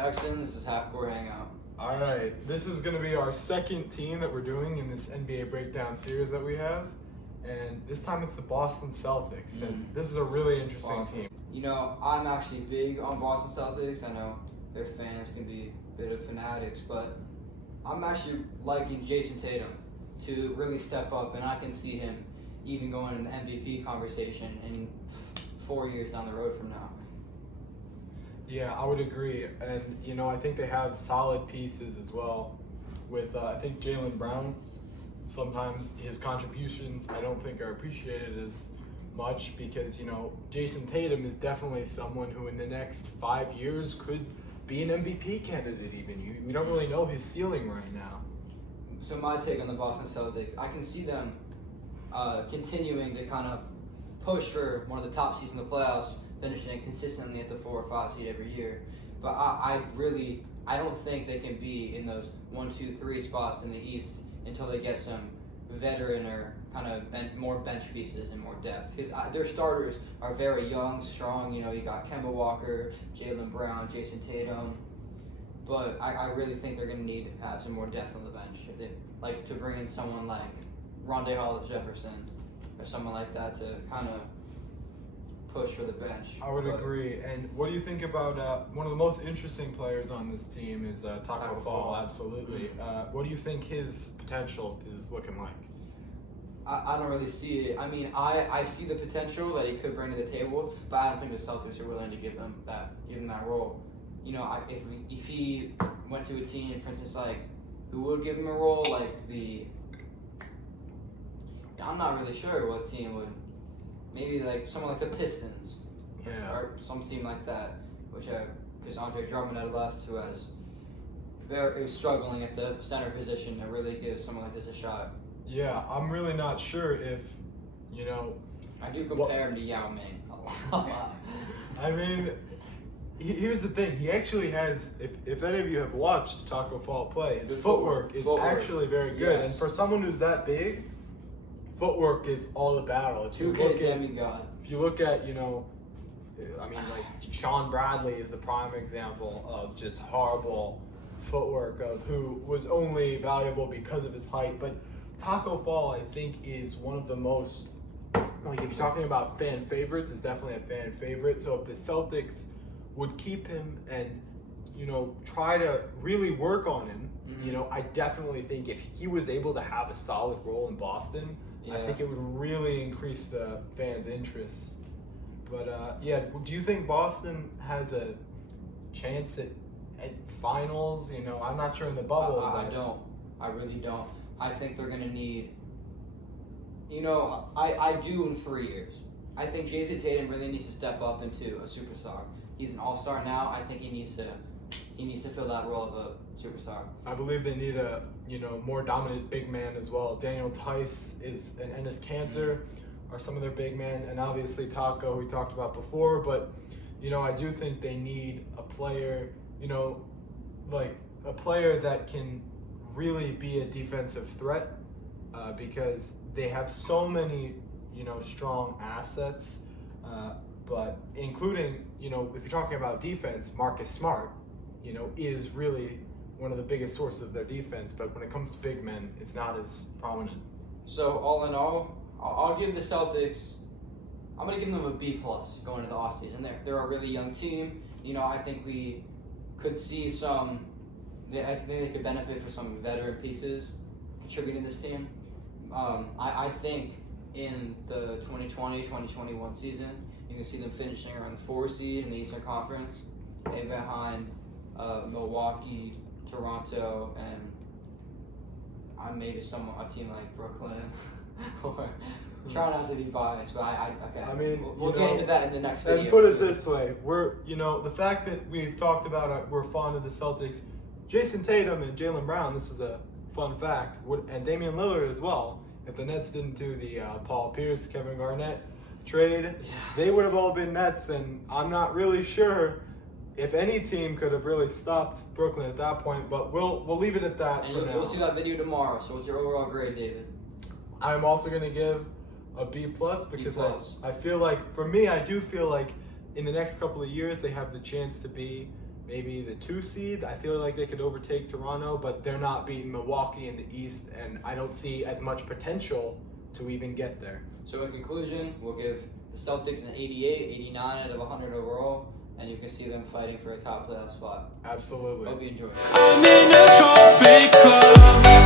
Jackson. This is Half Court Hangout. All right, this is going to be our second team that we're doing in this NBA breakdown series that we have, and this time it's the Boston Celtics, and this is a really interesting team. You know, I'm actually big on Boston Celtics. I know their fans can be a bit of fanatics, but I'm actually liking Jason Tatum to really step up, and I can see him even going in the MVP conversation in 4 years down the road from now. Yeah, I would agree, and you know, I think they have solid pieces as well. With I think Jaylen Brown, sometimes his contributions I don't think are appreciated as much because you know Jason Tatum is definitely someone who in the next 5 years could be an MVP candidate. Even we don't really know his ceiling right now. So my take on the Boston Celtics, I can see them continuing to kind of push for one of the top seeds in the playoffs, finishing consistently at the 4 or 5 seed every year. But I don't think they can be in those 1, 2, 3 spots in the East until they get some veteran or kind of more bench pieces and more depth. Because their starters are very young, strong. You know, you got Kemba Walker, Jaylen Brown, Jason Tatum. But I really think they're going to need to have some more depth on the bench. If they like to bring in someone like Rondé Hollis-Jefferson or someone like that to kind of push for the bench. I would agree. And what do you think about one of the most interesting players on this team is Taco Fall? Absolutely. What do you think his potential is looking like? I don't really see it. I mean, I see the potential that he could bring to the table, but I don't think the Celtics are willing to give him that role. You know, if he went to a team, for instance, like who would give him a role, like I'm not really sure what team would. Maybe like someone like the Pistons, or some team like that, which because Andre Drummond had left, who is struggling at the center position to really give someone like this a shot. Yeah, I'm really not sure if, you know. I do compare him to Yao Ming a lot. I mean, here's the thing. He actually has, if any of you have watched Taco Fall play, his footwork is actually very good. Yes. And for someone who's that big, footwork is all the battle. If you look at, you know, I mean, like Sean Bradley is the prime example of just horrible footwork of who was only valuable because of his height. But Taco Fall, I think, is one of the most, like if you're talking about fan favorites, it's definitely a fan favorite. So if the Celtics would keep him and, you know, try to really work on him, you know, I definitely think if he was able to have a solid role in Boston, I think it would really increase the fans' interest. But yeah, do you think Boston has a chance at finals? You know, I'm not sure in the bubble. I don't. I really don't. I think they're going to need, you know, I do in 3 years. I think Jason Tatum really needs to step up into a superstar. He's an all-star now. I think he needs to fill that role of a superstar. I believe they need a, you know, more dominant big man as well. Daniel Tice and Enes Kanter are some of their big men, and obviously Taco we talked about before. But you know, I do think they need a player, you know, like a player that can really be a defensive threat because they have so many, you know, strong assets. But including, you know, if you're talking about defense, Marcus Smart, you know, is really one of the biggest sources of their defense. But when it comes to big men, it's not as prominent. So all in all, I'll give the Celtics, I'm going to give them a B+ going into the offseason. They're a really young team. You know, I think we could see I think they could benefit for some veteran pieces contributing to this team. I think in the 2020-2021 season, you can see them finishing around the 4 seed in the Eastern Conference, behind Milwaukee, Toronto, and maybe a team like Brooklyn. Or try not to be biased, but okay. I mean, we'll get into that in the next video. And put it this way, you know, the fact that we've talked about we're fond of the Celtics, Jason Tatum and Jaylen Brown, this is a fun fact, and Damian Lillard as well. If the Nets didn't do the Paul Pierce, Kevin Garnett trade, they would have all been Nets, and I'm not really sure if any team could have really stopped Brooklyn at that point, but we'll leave it at that for now. You'll see that video tomorrow. So what's your overall grade, David? I'm also going to give a B+ because I feel like, for me, I do feel like in the next couple of years they have the chance to be maybe the 2 seed. I feel like they could overtake Toronto, but they're not beating Milwaukee in the East, and I don't see as much potential to even get there. So in conclusion, we'll give the Celtics an 88, 89 out of 100 overall, and you can see them fighting for a top playoff spot. Absolutely. Hope you enjoy. I'm in a trophy club.